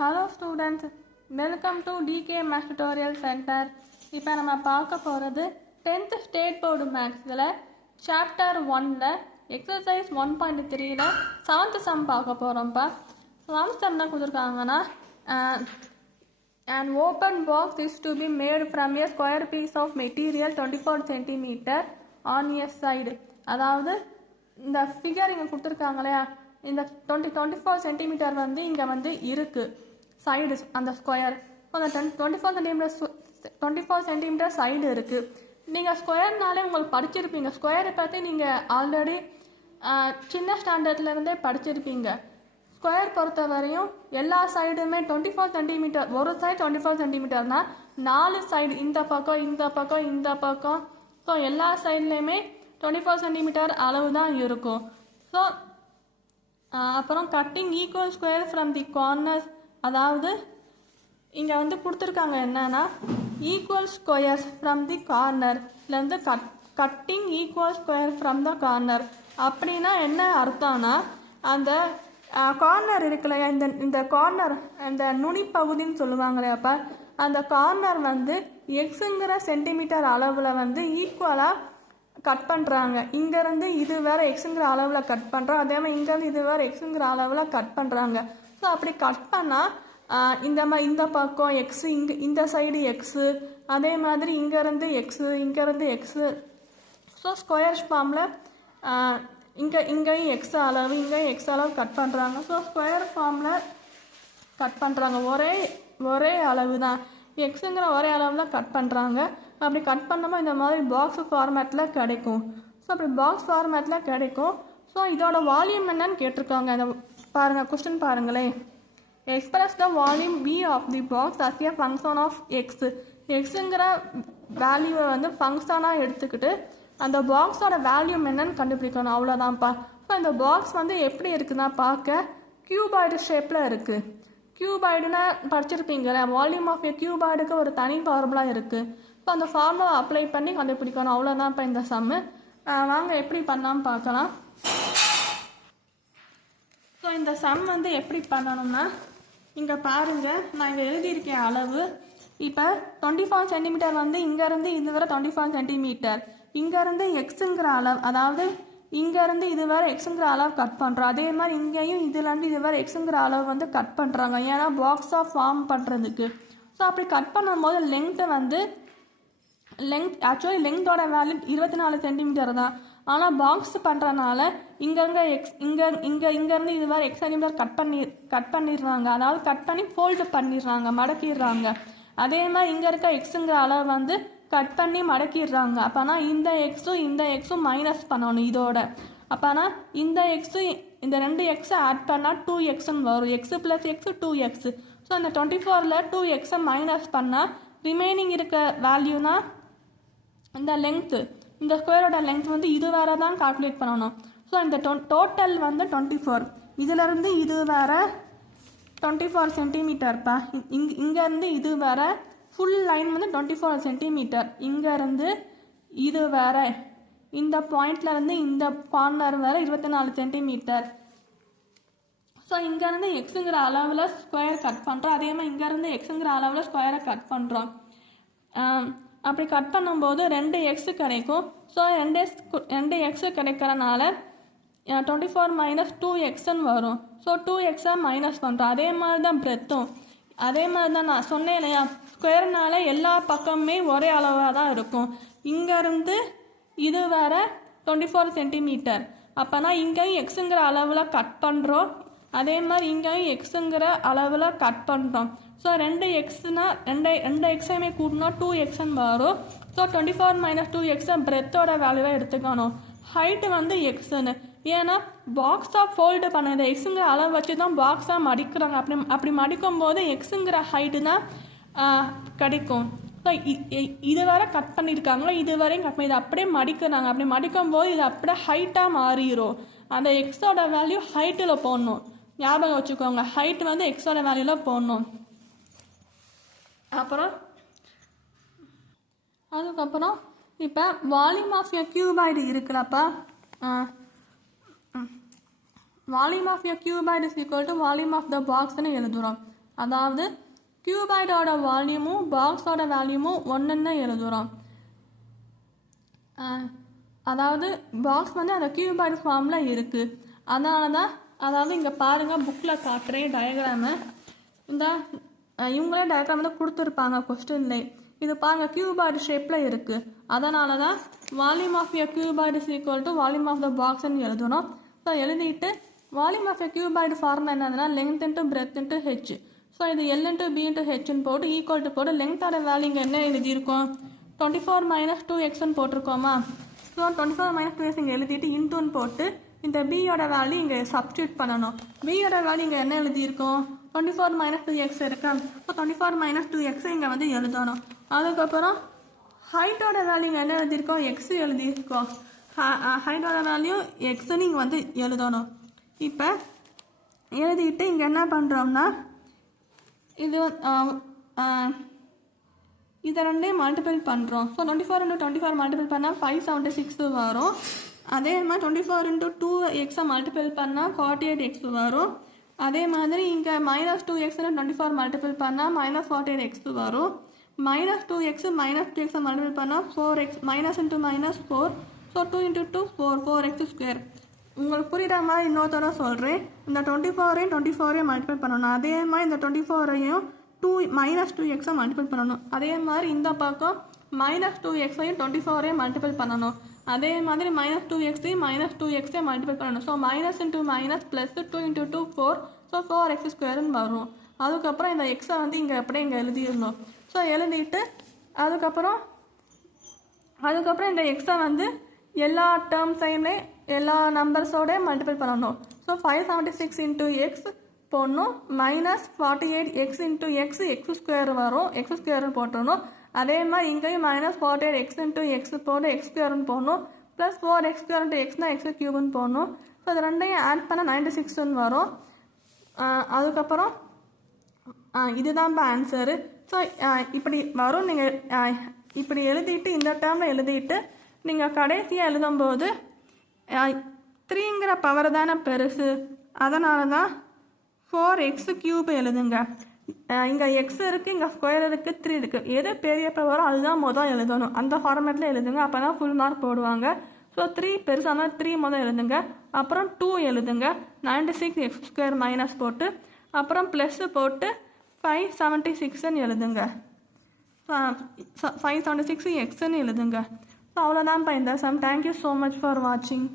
Hello students, welcome to DK Math Tutorial Center. இப்போ நம்ம பார்க்க போகிறது 10th State Board Mathsல Chapter 1ல Exercise 1.3ல 7th sum பார்க்க போகிறோம்ப்பா. 7th sum என்ன கொடுத்துருக்காங்கன்னா an open box is to be made from a square piece of material 24 cm on a side. அதாவது இந்த figure இங்கே கொடுத்துருக்காங்களையா, இந்த 24 சென்டிமீட்டர் வந்து இங்கே வந்து இருக்குது சைடு, அந்த ஸ்கொயர் அந்த 24 சென்டிமீட்டர் சைடு இருக்குது. நீங்கள் ஸ்கொயர்னாலே உங்களுக்கு படிச்சிருப்பீங்க, ஸ்கொயரை பற்றி நீங்கள் ஆல்ரெடி சின்ன ஸ்டாண்டர்ட்லேருந்தே படிச்சிருப்பீங்க. ஸ்கொயர் பொறுத்த வரையும் எல்லா சைடுமே 24 சென்டிமீட்டர், ஒரு சைடு 24 சென்டிமீட்டர்னா 4 சைடு, இந்த பக்கம் இந்த பக்கம் இந்த பக்கம், ஸோ எல்லா சைட்லேயுமே 24 சென்டிமீட்டர் அளவு தான் இருக்கும். ஸோ அப்புறம் cutting equal square from the corners, அதாவது இங்கே வந்து கொடுத்துருக்காங்க என்னன்னா ஈக்குவல் ஸ்கொயர்ஸ் ஃப்ரம் தி கார்னர்லேருந்து cutting equal square from the corner. அப்படின்னா என்ன அர்த்தம்னா, அந்த கார்னர் இருக்குல்லையா, இந்த கார்னர் அந்த நுனி பகுதின்னு சொல்லுவாங்களே, அப்போ அந்த கார்னர் வந்து எக்ஸுங்கிற சென்டிமீட்டர் அளவில் வந்து ஈக்குவலாக கட் பண்ணுறாங்க. இங்கேருந்து இது வேறு எக்ஸுங்கிற அளவில் கட் பண்ணுறோம், அதே மாதிரி இங்கேருந்து இது வேறு எக்ஸுங்கிற அளவில் கட் பண்ணுறாங்க. ஸோ அப்படி கட் பண்ணால் இந்த பக்கம் எக்ஸு, இந்த சைடு எக்ஸு, அதே மாதிரி இங்கேருந்து எக்ஸு, இங்கேருந்து எக்ஸு. ஸோ ஸ்கொயர் ஃபார்மில் இங்கேயும் எக்ஸ் அளவு, இங்கேயும் எக்ஸ் அளவு கட் பண்ணுறாங்க. ஸோ ஸ்கொயர் ஃபார்மில் கட் பண்ணுறாங்க, ஒரே அளவு தான், எக்ஸுங்கிற ஒரே அளவில் கட் பண்ணுறாங்க. அப்படி கட் பண்ணாமல் இந்த மாதிரி பாக்ஸ் ஃபார்மேட்டில் கிடைக்கும். ஸோ அப்படி பாக்ஸ் ஃபார்மேட்டில் கிடைக்கும். ஸோ இதோட வால்யூம் என்னன்னு கேட்டிருக்காங்க. அந்த பாருங்கள், கொஸ்டின் பாருங்களேன். Express the volume B of the box as a function of x. எக்ஸுங்கிற வேல்யூவை வந்து ஃபங்க்ஷனாக எடுத்துக்கிட்டு அந்த பாக்ஸோட வேல்யூம் என்னன்னு கண்டுபிடிக்கணும், அவ்வளோதான்ப்பா. ஸோ இந்த பாக்ஸ் வந்து எப்படி இருக்குன்னா, பார்க்க கியூபாய்டு ஷேப்பில் இருக்குது. கியூபாய்டுன்னா படிச்சிருப்பீங்க, வால்யூம் ஆஃப் ஏ கியூபாய்டுக்கு ஒரு தனி ஃபார்முலா இருக்குது. ஸோ அந்த ஃபார்முலா அப்ளை பண்ணி கண்டுபிடிக்கணும், அவ்வளோதான் இப்போ இந்த சம்மு. வாங்க எப்படி பண்ணாமல் பார்க்கலாம். ஸோ இந்த சம் வந்து எப்படி பண்ணணும்னா, இங்கே பாருங்கள், நான் இங்கே எழுதியிருக்கேன் அளவு. இப்போ 24 சென்டிமீட்டர் வந்து இங்கேருந்து இது வரை 24 சென்டிமீட்டர், இங்கேருந்து எக்ஸுங்கிற அளவு, அதாவது இங்கேருந்து இது வேறு எக்ஸுங்கிற அளவு கட் பண்ணுறோம். அதே மாதிரி இங்கேயும் இதுலேருந்து இது வேறு எக்ஸுங்கிற அளவு வந்து கட் பண்ணுறாங்க, ஏன்னா பாக்ஸாக ஃபார்ம் பண்ணுறதுக்கு. ஸோ அப்படி கட் பண்ணும்போது லெங்க்த்து வந்து ஆக்சுவலி லெங்க்த்தோட வேல்யூ 24 சென்டிமீட்டர் தான். ஆனால் பாக்ஸ் பண்ணுறனால இங்கங்கே இங்கேருந்து இது வேறு எக்ஸ் சென்டிமீட்டர் கட் பண்ணிடுறாங்க, அதாவது கட் பண்ணி ஃபோல்டு பண்ணிடுறாங்க, மடக்கிடுறாங்க. அதே மாதிரி இங்கே இருக்க எக்ஸுங்கிற அளவு வந்து கட் பண்ணி மடக்கிடுறாங்க. அப்போனா இந்த எக்ஸும் மைனஸ் பண்ணணும் இதோட. அப்போனா இந்த எக்ஸும் இந்த 2 எக்ஸை ஆட் பண்ணால் 2xன்னு வரும், x plus x 2x. So இந்த 24ல் 2xை மைனஸ் பண்ணால் ரிமைனிங் இருக்க வேல்யூனா இந்த லெங்க்த்து, இந்த ஸ்கொயரோட லெங்க்த் வந்து இது வேறு தான் கால்குலேட் பண்ணணும். ஸோ இந்த டோட்டல் வந்து 24, இதிலேருந்து இது வேறு 24 சென்டிமீட்டர்ப்பா. இங்கேருந்து இது வேறு ஃபுல் லைன் வந்து 24 சென்டிமீட்டர், இங்கேருந்து இது வேறு இந்த பாயிண்ட்லேருந்து இந்த கார்னர் வேறு 24 சென்டிமீட்டர். ஸோ இங்கேருந்து எக்ஸுங்கிற அளவில் ஸ்கொயர் கட் பண்ணுறோம், அதே மாதிரி இங்கேருந்து எக்ஸுங்கிற அளவில் ஸ்கொயரை கட் பண்ணுறோம். அப்படி கட் பண்ணும்போது 2 எக்ஸு கிடைக்கும். ஸோ 2 எக்ஸு கிடைக்கிறனால 24 மைனஸ் 2xன்னு வரும். ஸோ 2xை மைனஸ் பண்ணுறோம். அதே மாதிரி தான் பிரெத்தும், அதே மாதிரி தான் நான் சொன்னேன் இல்லையா, ஸ்கொயர்னால எல்லா பக்கமுமே ஒரே அளவாக தான் இருக்கும். இங்கேருந்து இது வேறு 24 சென்டிமீட்டர், அப்போனா இங்கேயும் எக்ஸுங்கிற அளவில் கட் பண்ணுறோம், அதே மாதிரி இங்கேயும் எக்ஸுங்கிற அளவில் கட் பண்ணுறோம். ஸோ 2 எக்ஸ்னா 2 எக்ஸையுமே கூட்டினா 2xன்னு வரும். ஸோ 24 மைனஸ் 2x பிரெத்தோட வேல்யூவை எடுத்துக்கணும். ஹைட்டு வந்து எக்ஸுன்னு, ஏன்னா பாக்ஸாக ஃபோல்டு பண்ண இந்த எக்ஸுங்கிற அளவு வச்சு தான் பாக்ஸாக மடிக்கிறாங்க. அப்படி மடிக்கும் போது எக்ஸுங்கிற ஹைட்டு தான் கிடைக்கும். ஸோ இது வரை கட் பண்ணியிருக்காங்களோ, இது வரையும் கட் பண்ணி இதை அப்படியே மடிக்கிறாங்க. அப்படி மடிக்கும் போது இது அப்படியே ஹைட்டாக மாறிடும். அந்த எக்ஸோட வேல்யூ ஹைட்டில் போடணும், ஞாபகம் வச்சுக்கோங்க, ஹைட்டு வந்து எக்ஸோட வேல்யூவில் போடணும். அதுக்கப்புறம் இப்போ வால்யூம் ஆஃப் எ கியூபாய்டு இருக்குல்லப்பா, volume of a cuboid is equal to volume of the பாக்ஸ்ன்னு எழுதுகிறோம். அதாவது கியூபாய்டோட வால்யூமும் பாக்ஸோட வேல்யூமும் ஒன்றுன்னு எழுதுகிறோம். அதாவது பாக்ஸ் வந்து அந்த கியூபாய்டு ஃபார்மில் இருக்குது. அதனால தான் அதாவது இங்கே பாருங்கள், புக்கில் காட்டுறேன் டயக்ராமு. இந்த இவங்களே டயக்ராம் வந்து கொடுத்துருப்பாங்க கொஸ்டின்லே. இது பாருங்கள் கியூபாய்டு ஷேப்பில் இருக்குது. அதனால தான் volume of a cuboid is equal to volume of the பாக்ஸ்ன்னு எழுதணும். ஸோ எழுதிட்டு volume of a cuboid formula என்னதுன்னா length into breadth into h. So இது எல் இன்ட்டு பி இன்ட்டு ஹெச்னு போட்டு ஈக்குவல் டு போட்டு லென்த்தோட வேல்யூ இங்கே என்ன எழுதியிருக்கோம் 24 - 2xன்னு போட்டிருக்கோமா. ஸோ 24 - 2x இங்கே எழுதிட்டு இன்ட்டுன்னு போட்டு இந்த பியோட வேல்யூ இங்கே சப்ஸ்டியூட் பண்ணணும். பியோட வேல்யூ இங்கே என்ன எழுதியிருக்கோம் 24 - 2x இருக்கா. ஸோ 24 - 2x இங்கே வந்து எழுதணும். அதுக்கப்புறம் ஹைட்டோட வேல்யூ இங்கே என்ன எழுதியிருக்கோம் எக்ஸ் எழுதியிருக்கோம். ஹைட்டோட வேல்யூ எக்ஸ்ன்னு இங்கே வந்து எழுதணும். இப்போ எழுதிட்டு இங்கே என்ன பண்ணுறோம்னா இதை ரெண்டையும் மல்டிபிள் பண்ணுறோம். ஸோ 24 × 24 மல்டிபிள் பண்ணால் 576 வரும். அதே மாதிரி 24 × 2x மல்டிபிள் பண்ணால் 48x வரும். அதே மாதிரி இங்கே -2x 24 மல்டிபிள் பண்ணால் -48x வரும். -2x -2x மல்டிபிள் பண்ணால் 4x minus into minus 4. So 2 × 2 4x². உங்களுக்கு புரியுற மாதிரி இன்னொருத்தர சொல்கிறேன். இந்த 24ஐயும் 24ஐயும் மல்டிபிள் பண்ணணும். அதே மாதிரி இந்த 24ஐயும் -2x மல்டிபிள் பண்ணணும். அதே மாதிரி இந்த பக்கம் -2xஐயும் 24ஐயும் மல்டிபிள் பண்ணணும். அதே மாதிரி -2xஐயும் -2xஐயும் மல்டிபிள் பண்ணணும். So minus into minus plus 2 × 2 4. So 4x² வரும். அதுக்கப்புறம் இந்த எக்ஸை வந்து இங்கே அப்படியே இங்கே எழுதிடணும். ஸோ எழுதிட்டு அதுக்கப்புறம் இந்த எக்ஸை வந்து எல்லா டேர்ம்ஸையுமே எல்லா நம்பர்ஸோட மல்டிபிள் பண்ணணும். ஸோ 576 × x போடணும். -48x × x x² வரும். x² போட்டணும். அதே மாதிரி இங்கேயும் -48x × x போட்டு x² போடணும். ப்ளஸ் 4x² × xனா x³ போடணும். ஸோ அது ரெண்டையும் ஆட் பண்ண 96 வரும். அதுக்கப்புறம் இதுதான் இப்போ ஆன்சரு. ஸோ இப்படி வரும். நீங்கள் இப்படி எழுதிட்டு இந்த டேர்மில் எழுதிட்டு நீங்கள் கடைசியாக எழுதும்போது 3ங்கிற பவர் தானே பெருசு. அதனால தான் 4x³ எழுதுங்க. இங்கே எக்ஸ் இருக்குது, இங்கே ஸ்கொயர் இருக்குது, 3 இருக்குது. எது பெரிய பவரோ அதுதான் மொதல் எழுதணும். அந்த ஃபார்மேட்டில் எழுதுங்க. அப்போ தான் ஃபுல் மார்க் போடுவாங்க. ஸோ 3 பெருசான 3 மொதல் எழுதுங்க. அப்புறம் 2 எழுதுங்க. 96x² மைனஸ் போட்டு அப்புறம் ப்ளஸ்ஸு போட்டு 576ன்னு எழுதுங்க. 576 எக்ஸ்ன்னு எழுதுங்க. ஸோ அவ்வளோதான்ப்பா இந்த sum. Thank you so much for வாட்சிங்.